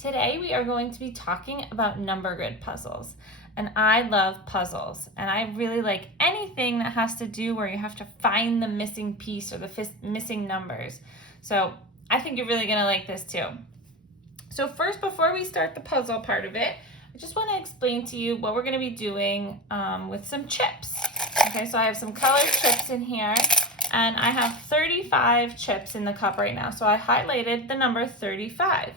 Today we are going to be talking about number grid puzzles. And I love puzzles, and I really like anything that has to do where you have to find the missing piece or the missing numbers. So I think you're really gonna like this too. So first, before we start the puzzle part of it, I just want to explain to you what we're going to be doing with some chips. Okay, so I have some colored chips in here, and I have 35 chips in the cup right now. So I highlighted the number 35.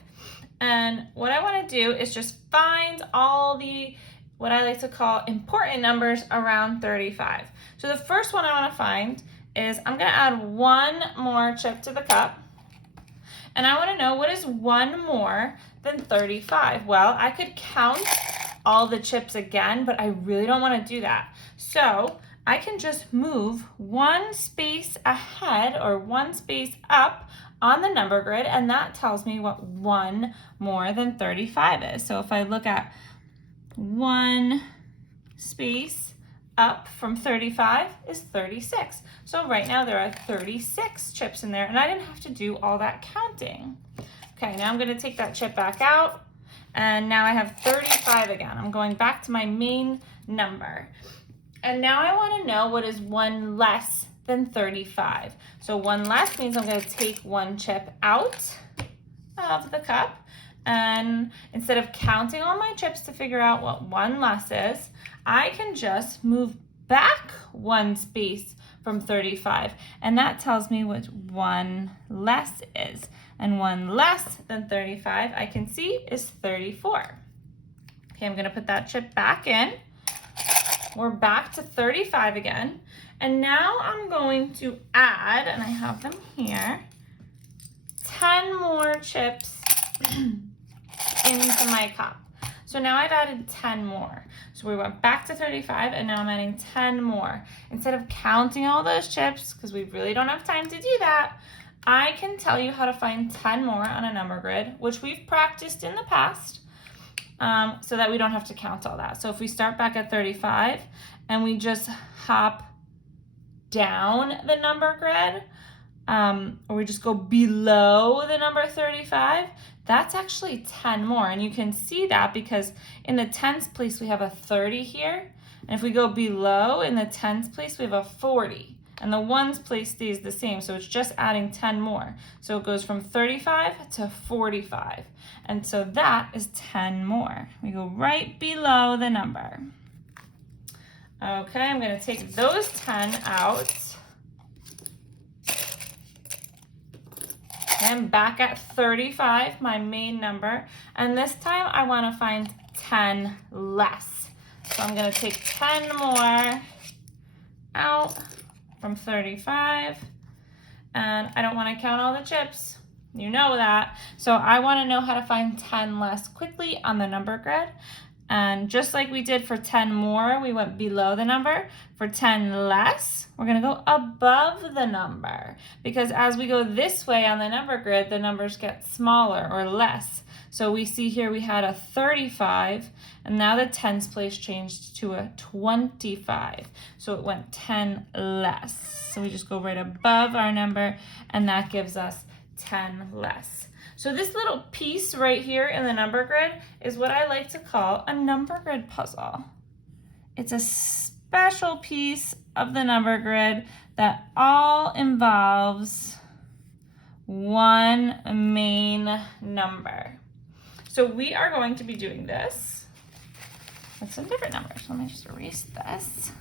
And what I want to do is just find all the, what I like to call important numbers around 35. So the first one I want to find is, I'm going to add one more chip to the cup. And I want to know, what is one more than 35? Well, I could count all the chips again, but I really don't want to do that. So I can just move one space ahead or one space up on the number grid, and that tells me what one more than 35 is. So if I look at one space up from 35 is 36. So right now there are 36 chips in there, and I didn't have to do all that counting. Okay, now I'm going to take that chip back out, and now I have 35 again. I'm going back to my main number. And now I want to know, what is one less than 35? So one less means I'm going to take one chip out of the cup, and instead of counting all my chips to figure out what one less is, I can just move back one space from 35, and that tells me what one less is. And one less than 35, I can see, is 34. Okay, I'm going to put that chip back in. We're back to 35 again. And now I'm going to add, and I have them here, 10 more chips into my cup. So now I've added 10 more. So we went back to 35, and now I'm adding 10 more. Instead of counting all those chips, because we really don't have time to do that, I can tell you how to find 10 more on a number grid, which we've practiced in the past, so that we don't have to count all that. So if we start back at 35 and we just hop down the number grid, or we just go below the number 35, that's actually 10 more. And you can see that because in the tens place we have a 30 here, and if we go below in the tens place we have a 40, and the ones place stays the same, so it's just adding 10 more. So it goes from 35 to 45, and so that is 10 more. We go right below the number. Okay, I'm going to take those 10 out. And back at 35, my main number, and this time I want to find 10 less. So I'm going to take 10 more out from 35, and I don't want to count all the chips. You know that. So I want to know how to find 10 less quickly on the number grid. And just like we did for 10 more, we went below the number. For 10 less, we're going to go above the number, because as we go this way on the number grid, the numbers get smaller or less. So we see here we had a 35, and now the tens place changed to a 25. So it went 10 less. So we just go right above our number, and that gives us 10 less. So this little piece right here in the number grid is what I like to call a number grid puzzle. It's a special piece of the number grid that all involves one main number. So we are going to be doing this with some different numbers. Let me just erase this.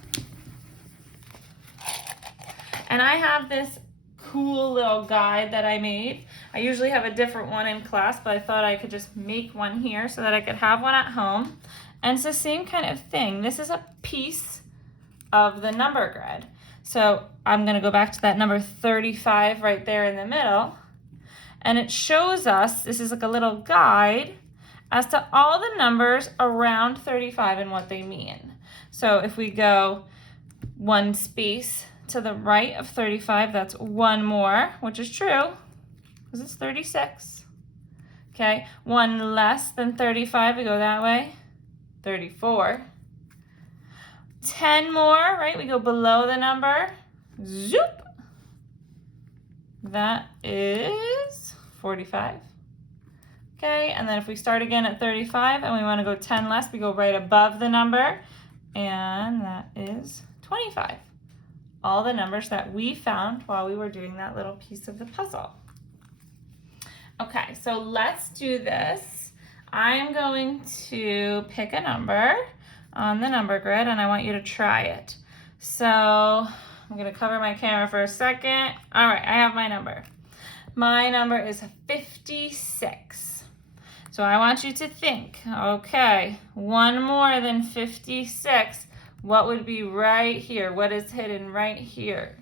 And I have this cool little guide that I made. I usually have a different one in class, but I thought I could just make one here so that I could have one at home. And it's the same kind of thing. This is a piece of the number grid. So I'm going to go back to that number 35 right there in the middle. And it shows us, this is like a little guide as to all the numbers around 35 and what they mean. So if we go one space to the right of 35, that's one more, which is true, because it's 36. Okay, one less than 35, we go that way, 34. 10 more, right, we go below the number, zoop. That is 45. Okay, and then if we start again at 35 and we want to go 10 less, we go right above the number, and that is 25. All the numbers that we found while we were doing that little piece of the puzzle. Okay, so let's do this. I'm going to pick a number on the number grid, and I want you to try it. So I'm going to cover my camera for a second. All right, I have my number. My number is 56. So I want you to think, okay, one more than 56, what would be right here? What is hidden right here?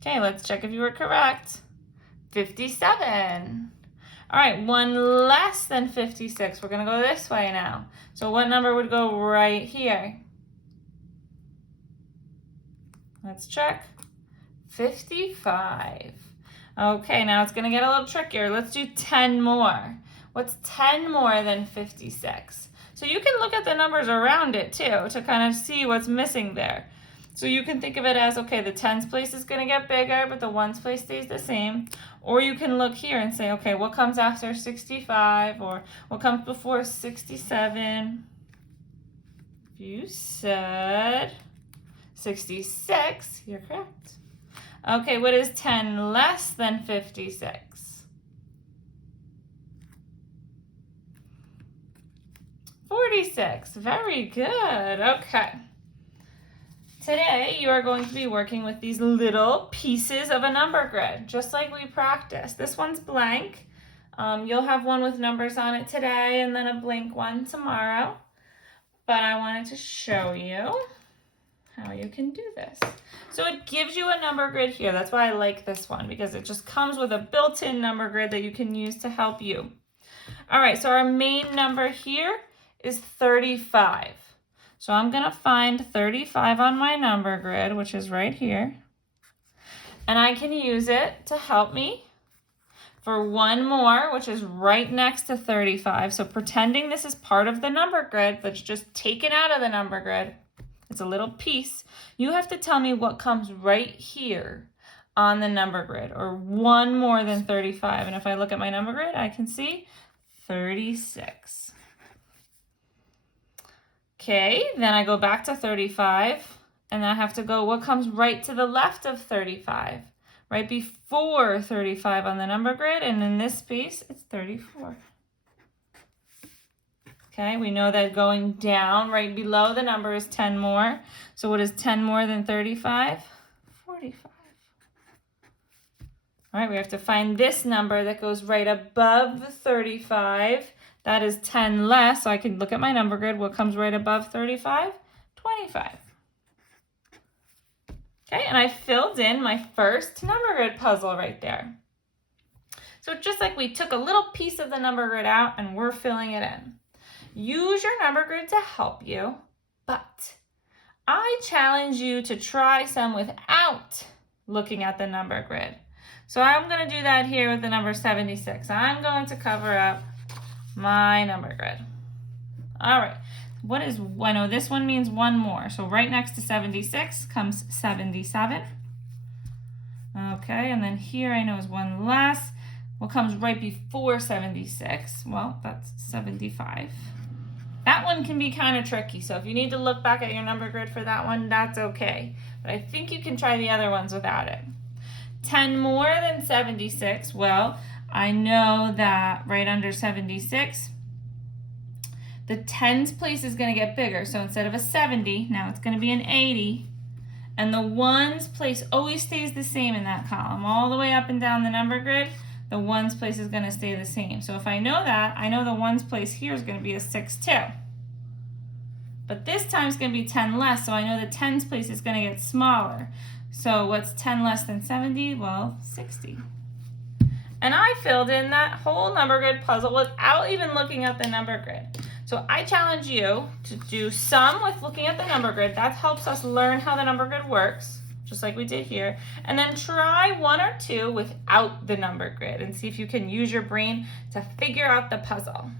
Okay, let's check if you were correct. 57. All right, one less than 56. We're gonna go this way now. So what number would go right here? Let's check. 55. Okay, now it's gonna get a little trickier. Let's do 10 more. What's 10 more than 56? So you can look at the numbers around it too to kind of see what's missing there. So you can think of it as, okay, the tens place is gonna get bigger, but the ones place stays the same. Or you can look here and say, okay, what comes after 65? Or what comes before 67? If you said 66, you're correct. Okay, what is 10 less than 56? 46. Very good. Okay. Today, you are going to be working with these little pieces of a number grid, just like we practiced. This one's blank. You'll have one with numbers on it today and then a blank one tomorrow. But I wanted to show you how you can do this. So it gives you a number grid here. That's why I like this one, because it just comes with a built-in number grid that you can use to help you. All right, so our main number here is 35. So I'm gonna find 35 on my number grid, which is right here. And I can use it to help me for one more, which is right next to 35. So pretending this is part of the number grid that's just taken out of the number grid, it's a little piece. You have to tell me what comes right here on the number grid, or one more than 35. And if I look at my number grid, I can see 36. Okay, then I go back to 35, and I have to go, what comes right to the left of 35? Right before 35 on the number grid, and in this piece, it's 34. Okay, we know that going down right below the number is 10 more. So what is 10 more than 35? 45. All right, we have to find this number that goes right above 35. That is 10 less, so I can look at my number grid. What comes right above 35? 25. Okay, and I filled in my first number grid puzzle right there. So just like we took a little piece of the number grid out and we're filling it in. Use your number grid to help you, but I challenge you to try some without looking at the number grid. So I'm going to do that here with the number 76. I'm going to cover up my number grid. All right, what is, I know this one means one more. So right next to 76 comes 77. Okay, and then here I know is one less. What comes right before 76? Well, that's 75. That one can be kind of tricky, so if you need to look back at your number grid for that one, that's okay. But I think you can try the other ones without it. 10 more than 76, well, I know that right under 76, the tens place is going to get bigger. So instead of a 70, now it's going to be an 80. And the ones place always stays the same in that column. All the way up and down the number grid, the ones place is going to stay the same. So if I know that, I know the ones place here is going to be a 6 too. But this time it's going to be 10 less, so I know the tens place is going to get smaller. So what's 10 less than 70? Well, 60. And I filled in that whole number grid puzzle without even looking at the number grid. So I challenge you to do some with looking at the number grid. That helps us learn how the number grid works, just like we did here. And then try one or two without the number grid and see if you can use your brain to figure out the puzzle.